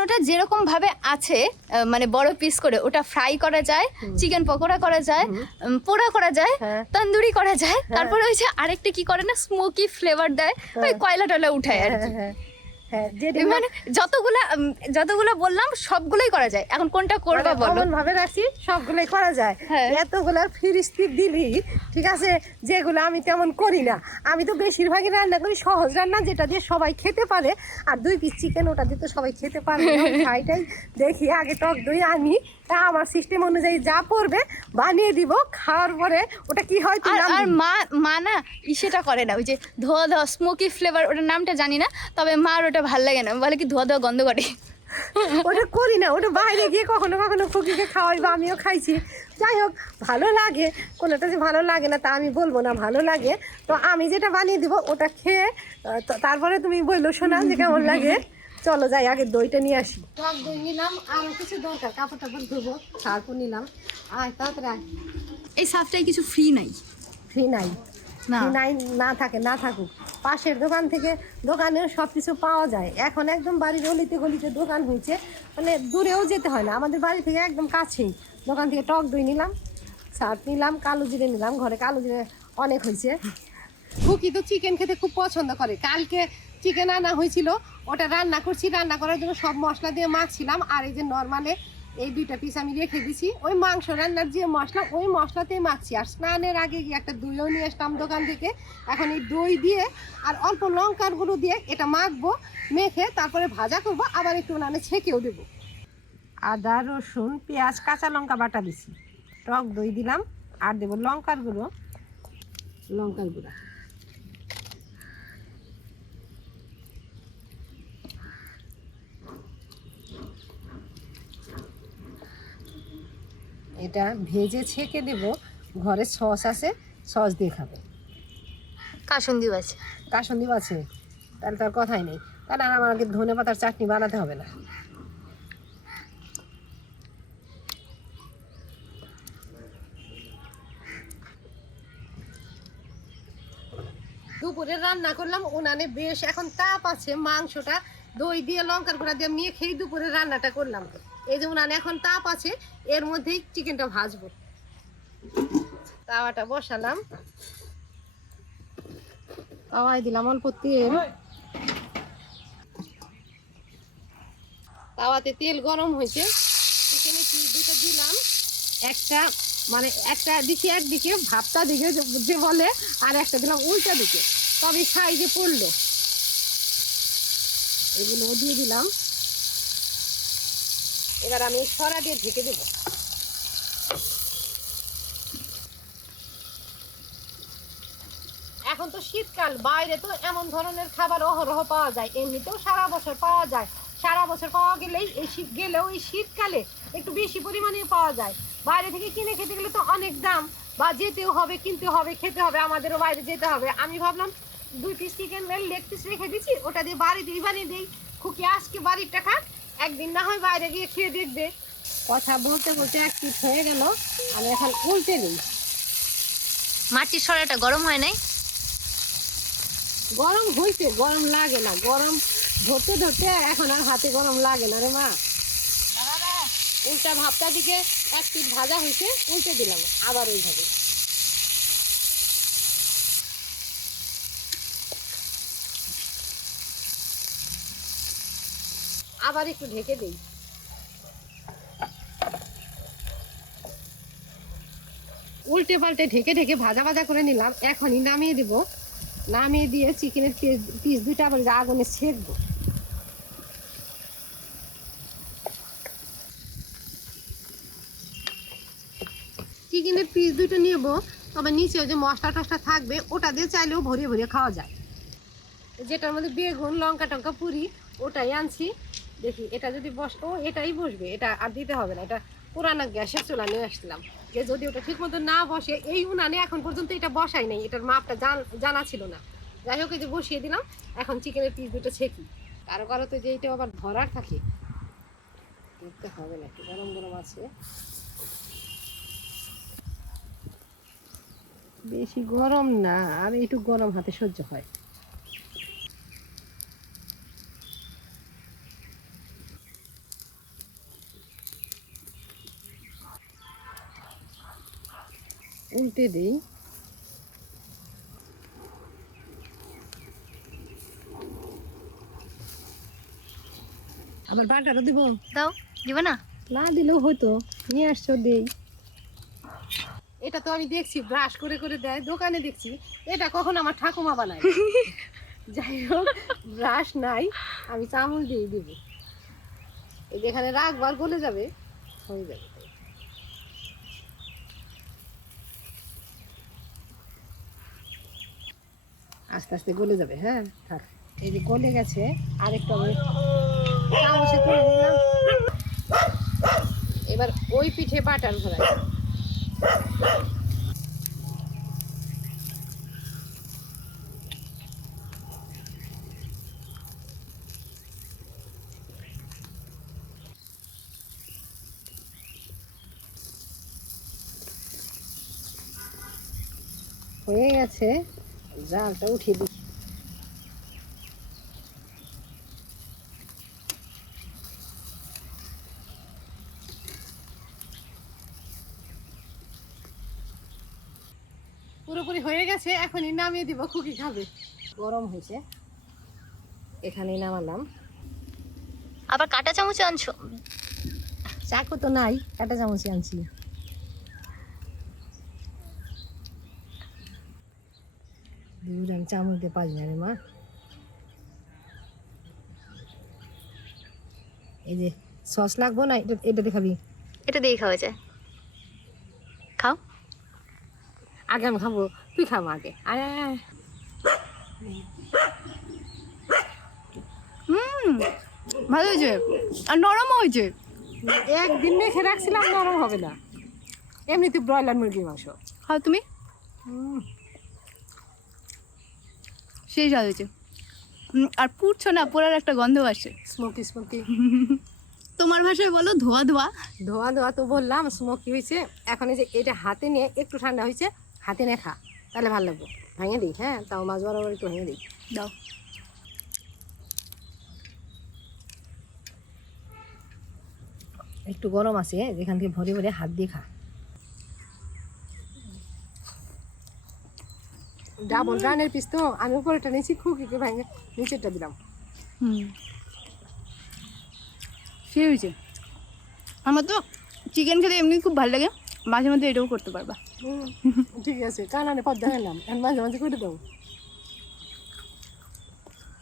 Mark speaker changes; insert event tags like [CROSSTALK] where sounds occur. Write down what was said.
Speaker 1: মাংসটা যেরকম ভাবে আছে মানে বড় পিস করে ওটা ফ্রাই করা যায় চিকেন পকোড়া করা যায় পোড়া করা যায়
Speaker 2: হ্যাঁ।
Speaker 1: তন্দুরি করা যায় তারপরে ওই যে আরেকটা কি করে না স্মোকি ফ্লেভার দেয় ওই কয়লা টয়লা উঠায় আর কি।
Speaker 2: হ্যাঁ হ্যাঁ।
Speaker 1: মানে যতগুলা যতগুলো বললাম সবগুলোই করা যায়। এখন কোনটা করবা বলো?
Speaker 2: ভাবে রাখছি সবগুলোই করা যায়।
Speaker 1: এতগুলা
Speaker 2: এতগুলো ফিরিস্তি দিলি ঠিক আছে? যেগুলো আমি তেমন করি না। আমি তো বেশিরভাগই রান্না করি সহজ রান্না যেটা দিয়ে সবাই খেতে পারে। আর দুই পিস চিকেন ওটা দিয়ে তো সবাই খেতে পারে। খাইটাই দেখি আগে টক দই আনি তা আমার সিস্টেম অনুযায়ী যা পড়বে বানিয়ে দিব খাওয়ার পরে ওটা কি হয়
Speaker 1: আর আর মা মা না ইসেটা করে না ওই যে ধোয়া ধোয়া স্মোকি ফ্লেভার ওটার নামটা জানি না তবে মার ওটা ভালো লাগে না বলে কি ধোয়া ধোয়া গন্ধ করে।
Speaker 2: ওটা করি না ওটা বাইরে গিয়ে কখনো কখনো খুকিকে খাওয়াই বা আমিও খাইছি। যাই হোক ভালো লাগে কোনোটা যে ভালো লাগে না তা আমি বলব না ভালো লাগে। তো আমি যেটা বানিয়ে দিব ওটা খেয়ে তারপরে তুমি বলল শোনা যে কেমন লাগে? চলো যাই আগে দইটা নিয়ে আসি। টক দই নিলাম আরও কিছু দরকার কাপড় টাপড় ধুবো তারপর নিলাম। আয় তাড়াতাড়ি আয়
Speaker 1: এই সাফটাই কিছু ফ্রি নাই।
Speaker 2: ফ্রি নাই। নাই না থাকে না থাকুক। পাশের দোকান থেকে দোকানেও সব কিছু পাওয়া যায়। এখন একদম বাড়ির গলিতে গলিতে দোকান হয়েছে। মানে দূরেও যেতে হয় না। আমাদের বাড়ি থেকে একদম কাছেই। দোকান থেকে টক দই নিলাম সার্ফ নিলাম কালো জিরে নিলাম। ঘরে কালো জিরে অনেক হয়েছে। [LAUGHS] খুকি তো চিকেন খেতে খুব পছন্দ করে। কালকে চিকেন আনা হয়েছিল, ওটা রান্না করছি, রান্না করার জন্য সব মশলা দিয়ে মাখছিলাম, আর এই যে নর্মালে এই দুইটা পিস আমি রেখে দিছি। ওই মাংস রান্নার যে মশলা, ওই মশলাতেই মাখছি। আর স্নানের আগে গিয়ে একটা দইও নিয়ে আসলাম দোকান থেকে। এখন এই দই দিয়ে আর অল্প লঙ্কার গুঁড়ো দিয়ে এটা মাখবো, মেখে তারপরে ভাজা করব, আবার একটু নানে ছেঁকেও দেবো। আদা, রসুন, পেঁয়াজ, কাঁচা লঙ্কা বাটা দিছি। টক দই দিলাম, আর দেবো লঙ্কার গুঁড়ো। লঙ্কার গুঁড়া। এটা ভেজে ছেঁকে দেব। ঘরে সস আছে সস দিয়ে খাবে।
Speaker 1: কাসুন্দিও আছে
Speaker 2: কাসন্দিও আছে তাহলে তার কথাই নেই। তাহলে আর আমাকে ধনে পাতার চাটনি বানাতে হবে না। দুপুরে রান্না করলাম উনানে বেশ এখন তাপ আছে মাংসটা দই দিয়ে লঙ্কার গুঁড়া দিয়ে মেখে খেয়ে দুপুরে রান্নাটা করলাম। এই যে উনানে এখন তাপ আছে, এর মধ্যেই চিকেনটা ভাজবো। তাওয়াটা বসালাম। তাওয়ায় দিলাম অল্প তেল। তাওয়াতে তেল গরম হয়েছে। চিকেনে পিস দুটো দিলাম। একটা মানে একটা দিকে একদিকে ভাবটা দিকে যে বলে, আর একটা দিলাম উল্টা দিকে। তবে সাইজে পড়ল। এগুলো দিয়ে দিলাম। এবার আমি সরা দিয়ে ঢেকে দেবো। এখন তো শীতকাল, বাইরে তো এমন ধরনের খাবার অহরহ পাওয়া যায়, এমনিতেও সারা বছর পাওয়া যায়। সারা বছর পাওয়া গেলেই এই শীত, গেলেও এই শীতকালে একটু বেশি পরিমাণে পাওয়া যায়। বাইরে থেকে কিনে খেতে গেলে তো অনেক দাম, বা যেতেও হবে, কিনতে হবে, খেতে হবে, আমাদেরও বাইরে যেতে হবে। আমি ভাবলাম দুই পিস চিকেন লেগ পিস রেখে দিচ্ছি, ওটা দিয়ে বাড়িতেই বানিয়ে দিই। খুকি, আজকে বাড়িটা খাক একদিন না হয় বাইরে গিয়ে খেয়ে দেখবে। কথা বলতে বলতে এক পিস হয়ে গেল আমি এখন উল্টে নিই।
Speaker 1: মাটির সরাটা গরম হয় নাই?
Speaker 2: গরম হইছে গরম লাগে না গরম ধরতে ধরতে এখন আর হাতে গরম লাগে না রে মা। উল্টা ভাবটা দিকে এক পিঠ ভাজা হয়েছে উল্টে দিলাম আবার ওইভাবে আবার একটু ঢেকে দেই। উল্টে পাল্টে ঢেকে ঢেকে ভাজা ভাজা করে নিলাম। এখনই নামিয়ে দেবো। নামিয়ে দিয়ে চিকেনের পিস দুটো আবার আগুনে সেকবো চিকেনের পিস দুটো নেব, তবে নিচেও যে মশলা টশলা থাকবে, ওটা দিয়ে চাইলেও ভরিয়ে ভরিয়ে খাওয়া যায়। যেটার মধ্যে বেগুন, লঙ্কা টঙ্কা, পুরি, ওটাই আনছি। দেখি, এটা যদি বস, ও এটাই বসবে, এটা আর দিতে হবে না, এটা পুরানো গ্যাসের চুলা নিয়ে আসছিলাম। যে যদি ওটা ঠিক মতো না বসে, এই উনানে এখন পর্যন্ত এটা বসাই নাই, এটার মাপটা জান- ছিল না। যাই হোক যে বসিয়ে দিলাম, এখন চিকেনের পিস দুটো ছেঁকি। কারও কারও তো যে এটা আবার ধরার থাকে, দেখতে হবে না, একটু গরম গরম আছে। বেশি গরম না, আর একটু গরম হাতে সহ্য হয়। উল্টে দিই। আবার বাটারও দিব?
Speaker 1: দাও দিবে না?
Speaker 2: না দিলেও হতো নিয়ে আসছো দেই। এটা তো আমি দেখছি ব্রাশ করে করে দেয় দোকানে দেখছি। এটা কখন আমার ঠাকুমা বানায় [LAUGHS] যাই হোক ব্রাশ নাই আমি চামচ দিয়ে দিব। এই যেখানে রাখবার গলে যাবে হয়ে যাবে। আস্তে আস্তে গলে যাবে হ্যাঁ? থাক। এই যে গলে গেছে, আরেকটু আমি চামচে নিলাম। এবার ওই পিঠে বাটার ভরাই হয়ে গেছে। জালটা উঠিয়ে দিই। পুরোপুরি হয়ে গেছে এখনই নামিয়ে দিব খুকি খাবে। গরম হয়েছে। এখানেই নামালাম।
Speaker 1: আবার কাটা চামচ আনছো?
Speaker 2: চাকু তো নাই কাটা চামচি আনছি। দূর আমি চামচ দিয়ে পারি না রে মা। এই যে সস লাগবো না এটা এটা দেখাবি
Speaker 1: এটা দিয়ে খাওয়া যায়। খাও।
Speaker 2: আগে আমি খাব তুই খাব আগে। আরে।
Speaker 1: হুম। ভালো হয়েছে। আর নরমও হয়েছে।
Speaker 2: একদিন মেখে রাখছিলাম নরম হবে না। এমনিতে ব্রয়লার মুরগির মাংস।
Speaker 1: খাও তুমি।
Speaker 2: হুম,
Speaker 1: সেই স্বাদ হয়েছে। আর পুড়ছো না পোড়ার একটা গন্ধ আসছে
Speaker 2: স্মোকি স্মোকি
Speaker 1: তোমার ভাষায় বলো ধোয়া ধোয়া।
Speaker 2: ধোয়া ধোয়া তো বললাম স্মোকি হয়েছে। এখন এই যে এটা হাতে নিয়ে একটু ঠান্ডা হয়েছে হাতে নিয়ে খা তাহলে ভালো লাগবে। ভেঙে দিই হ্যাঁ? তাও মাছ বরাবর একটু ভেঙে দিই।
Speaker 1: দাও।
Speaker 2: একটু গরম আছে যেখান থেকে ভরে ভরে হাত দিয়ে খা। ডাবল রানের পিস তো আমি উপরেটা নিয়েছি খুকিকে ভেঙে নিচেরটা দিলাম।
Speaker 1: হুম। সে হয়েছে। আমার তো চিকেন খেতে এমনি খুব ভালো লাগে মাঝে মাঝে এটাও করতে পারবা।
Speaker 2: ঠিক আছে কারণ পদ্মা এলাম মাঝে মাঝে করে দেবো।